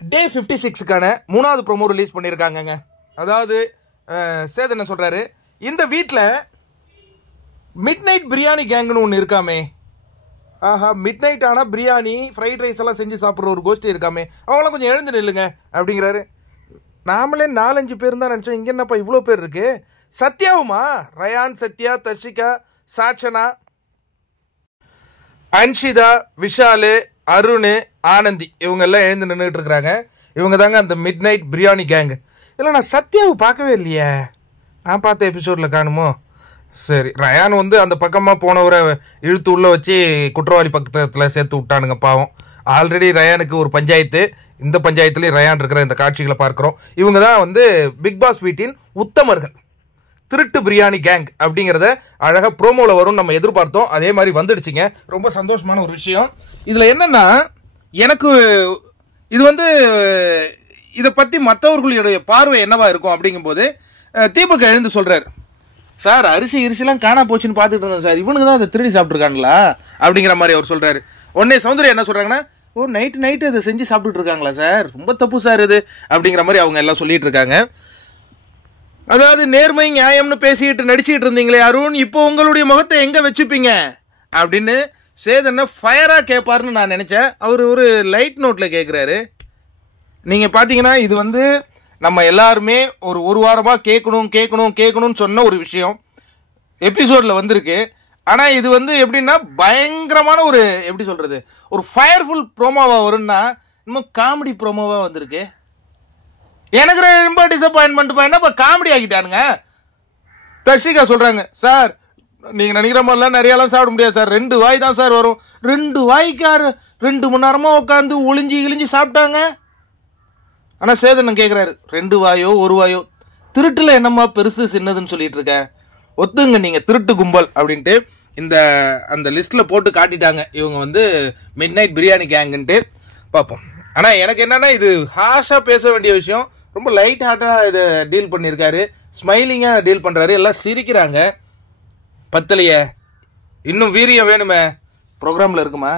டே 56க்கான 3வது promo release பண்ணியிருக்காங்கங்க. அதாவது சேது என்ன சொல்கிறாரு, இந்த வீட்டில் மிட் நைட் பிரியாணி கேங்குன்னு ஒன்று இருக்காமே, ஆஹா மிட் நைட் ஆனால் பிரியாணி ஃப்ரைட் ரைஸ் எல்லாம் செஞ்சு சாப்பிட்ற ஒரு கோஷ்டி இருக்காமே, அவங்களாம் கொஞ்சம் எழுந்து நில்லுங்க அப்படிங்கிறாரு. நாமளே 4-5 பேர் தான் நினச்சோம், இங்கே என்னப்பா இவ்வளோ பேர் இருக்குது? சத்யாவுமா? ரயான், சத்யா, தர்ஷிகா, சாட்சனா, அன்ஷிதா, விஷாலு, அருண், ஆனந்தி இவங்கெல்லாம் எழுந்து நின்றுட்டு இருக்கிறாங்க. இவங்க தாங்க அந்த மிட் நைட் பிரியாணி கேங்கு. இல்லை நான் சத்யாவை பார்க்கவே இல்லையே, நான் பார்த்த எபிசோடில் காணுமோ? சரி, ரயான் வந்து அந்த பக்கமாக போனவரை இழுத்து உள்ளே வச்சு குற்றவாளி பக்கத்தில் சேர்த்து விட்டானுங்க பாவம். ஆல்ரெடி ரயானுக்கு ஒரு பஞ்சாயத்து, இந்த பஞ்சாயத்துலேயும் ரயான் இருக்கிற இந்த காட்சிகளை பார்க்குறோம். இவங்க தான் வந்து பிக் பாஸ் வீட்டின் உத்தமர்கள், திருட்டு பிரியாணி கேங் அப்படிங்கிறத அழகாக ப்ரோமோவில் வரும் நம்ம எதிர்பார்த்தோம். அதே மாதிரி வந்துடுச்சிங்க. ரொம்ப சந்தோஷமான ஒரு விஷயம். இதில் என்னென்னா, எனக்கு இது வந்து இதை பற்றி மற்றவர்களுடைய பார்வை என்னவா இருக்கும் அப்படிங்கும்போது தீபக் எழுந்து சொல்கிறார், சார் அரிசிலாம் காணா போச்சுன்னு பார்த்துட்டு இருந்தேன் சார், இவனுக்கு தான் அதை திருடி சாப்பிட்ருக்காங்களா அப்படிங்கிற மாதிரி அவர் சொல்கிறாரு. உடனே சௌந்தர்யா என்ன சொல்கிறாங்கன்னா, ஓ நைட்டு அதை செஞ்சு சாப்பிட்டுட்டு இருக்காங்களா சார், ரொம்ப தப்பு சார் இது அப்படிங்கிற மாதிரி அவங்க எல்லாம் சொல்லிட்டு இருக்காங்க. அதாவது நேர்மை நியாயம்னு பேசிக்கிட்டு நடிச்சுக்கிட்டு இருந்தீங்களே அருண், இப்போ உங்களுடைய முகத்தை எங்கே வச்சுப்பீங்க அப்படின்னு சேதனை ஃபயராக கேட்பாருன்னு நான் நினச்சேன். அவர் ஒரு லைட் நோட்டில் கேட்குறாரு. நீங்கள் பார்த்தீங்கன்னா இது வந்து நம்ம எல்லாருமே ஒரு வாரமாக கேட்கணும்னு சொன்ன ஒரு விஷயம் எபிசோடில் வந்திருக்கு. ஆனால் இது வந்து எப்படின்னா பயங்கரமான ஒரு எப்படி சொல்கிறது, ஒரு ஃபயர்ஃபுல் ப்ரோமோவாக வரும்னா இன்னும் காமெடி ப்ரோமோவாக வந்திருக்கு. எனக்கு ரொம்ப டிசப்பாயின்மெண்ட் பையனா இப்போ காமெடி ஆகிட்டானுங்க. தர்ஷிகா சொல்கிறாங்க, சார் நீங்கள் நினைக்கிற மாதிரிலாம் நிறையாலாம் சாப்பிட முடியாது சார், 2 வாய் தான் சார் வரும். 2 வாய்க்கார் 2 மணி நேரமாக உட்காந்து ஒளிஞ்சி சாப்பிட்டாங்க. ஆனால் சேதனம் கேட்குறாரு, 2 வாயோ 1 வாயோ, திருட்டில் என்னம்மா பெருசு சின்னதுன்னு சொல்லிட்டு இருக்க, ஒத்துங்க நீங்கள் திருட்டு கும்பல் அப்படின்ட்டு அந்த லிஸ்ட்டில் போட்டு காட்டிட்டாங்க. இவங்க வந்து மிட் நைட் பிரியாணி கேங்குன்ட்டு பார்ப்போம். ஆனால் எனக்கு என்னென்னா இது ஹாஷாக பேச வேண்டிய விஷயம், ரொம்ப லைட் ஹார்ட்டாக இதை டீல் பண்ணியிருக்காரு, ஸ்மைலிங்காக டீல் பண்ணுறாரு, எல்லாம் சிரிக்கிறாங்க. பத்தலையே, இன்னும் வீரியம் வேணுமே, ப்ரோக்ராமில் இருக்குமா?